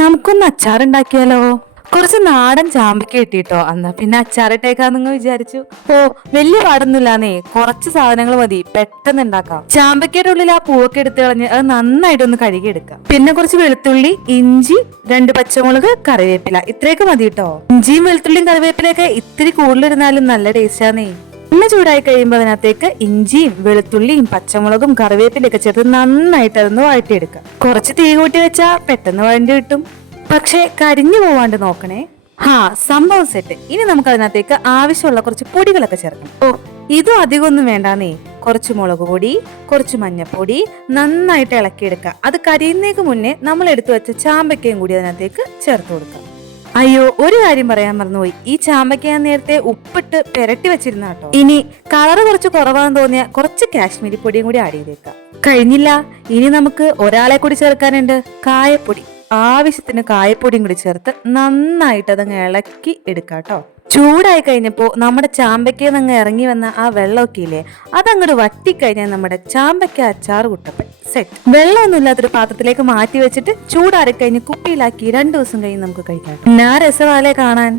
നമുക്കൊന്ന് അച്ചാറുണ്ടാക്കിയാലോ? കുറച്ച് നാടൻ ചാമ്പയ്ക്ക കിട്ടിട്ടോ, എന്നാ പിന്നെ അച്ചാറിട്ടേക്കാന്ന് വിചാരിച്ചു. ഓ, വലിയ പാടൊന്നുമില്ലാന്നേ, കുറച്ച് സാധനങ്ങൾ മതി, പെട്ടെന്ന് ഉണ്ടാക്കാം. ചാമ്പയ്ക്കയുടെ ഉള്ളിൽ ആ പൂവൊക്കെ എടുത്ത് കളഞ്ഞ് അത് നന്നായിട്ടൊന്ന് കഴുകിയെടുക്കാം. പിന്നെ കുറച്ച് വെളുത്തുള്ളി, ഇഞ്ചി, 2 പച്ചമുളക്, കറിവേപ്പില, ഇത്രയൊക്കെ മതി കേട്ടോ. ഇഞ്ചിയും വെളുത്തുള്ളിയും കറിവേപ്പിലയൊക്കെ ഇത്തിരി കൂടുതലിരുന്നാലും നല്ല ടേസ്റ്റാന്നേ. എണ്ണ ചൂടായി കഴിയുമ്പോൾ അതിനകത്തേക്ക് ഇഞ്ചിയും വെളുത്തുള്ളിയും പച്ചമുളകും കറിവേപ്പിലൊക്കെ ചേർത്ത് നന്നായിട്ട് അതൊന്ന് വഴറ്റിയെടുക്കാം. കുറച്ച് തീ കൂട്ടി വെച്ചാ പെട്ടെന്ന് വഴണ്ടി കിട്ടും, പക്ഷെ കരിഞ്ഞു പോവാണ്ട് നോക്കണേ. സംഭവം സെറ്റ്. ഇനി നമുക്ക് അതിനകത്തേക്ക് ആവശ്യമുള്ള കുറച്ച് പൊടികളൊക്കെ ചേർക്കണം. ഓ, ഇതും അധികമൊന്നും വേണ്ടാന്നേ. കുറച്ച് മുളക് പൊടി, കുറച്ച് മഞ്ഞപ്പൊടി, നന്നായിട്ട് ഇളക്കിയെടുക്കുക. അത് കരിയുന്നേക്ക് മുന്നേ നമ്മൾ എടുത്തു വെച്ച ചാമ്പയ്ക്കയും കൂടി അതിനകത്തേക്ക് ചേർത്ത് കൊടുക്കാം. അയ്യോ, ഒരു കാര്യം പറയാൻ മറന്നുപോയി. ഈ ചാമ്പയ്ക്ക ഞാൻ നേരത്തെ ഉപ്പിട്ട് പെരട്ടി വെച്ചിരുന്ന കേട്ടോ. ഇനി കളറ് കുറച്ച് കുറവാന്ന് തോന്നിയ കുറച്ച് കാശ്മീരി പൊടിയും കൂടി ആഡ് ചെയ്തേക്കാം. കഴിഞ്ഞില്ല, ഇനി നമുക്ക് ഒരാളെ കൂടി ചേർക്കാനുണ്ട്. കായപ്പൊടി. ആവശ്യത്തിന് കായപ്പൊടിയും കൂടി ചേർത്ത് നന്നായിട്ട് അതങ്ങ് ഇളക്കി എടുക്കാം കേട്ടോ. ചൂടായി കഴിഞ്ഞപ്പോ നമ്മുടെ ചാമ്പയ്ക്കയിൽ നിന്ന് ഇറങ്ങി വന്ന ആ വെള്ളമൊക്കെ ഇല്ലേ, അതങ്ങോട്ട് വറ്റിക്കഴിഞ്ഞാൽ നമ്മുടെ ചാമ്പയ്ക്ക അച്ചാർ കുട്ടപ്പൻ സെറ്റ്. വെള്ളമൊന്നും ഇല്ലാത്തൊരു പാത്രത്തിലേക്ക് മാറ്റി വെച്ചിട്ട് ചൂടാറി കഴിഞ്ഞ് കുപ്പിയിലാക്കി 2 ദിവസം കഴിഞ്ഞ് നമുക്ക് കഴിക്കാം. ഞാൻ രസവാലേ കാണാൻ.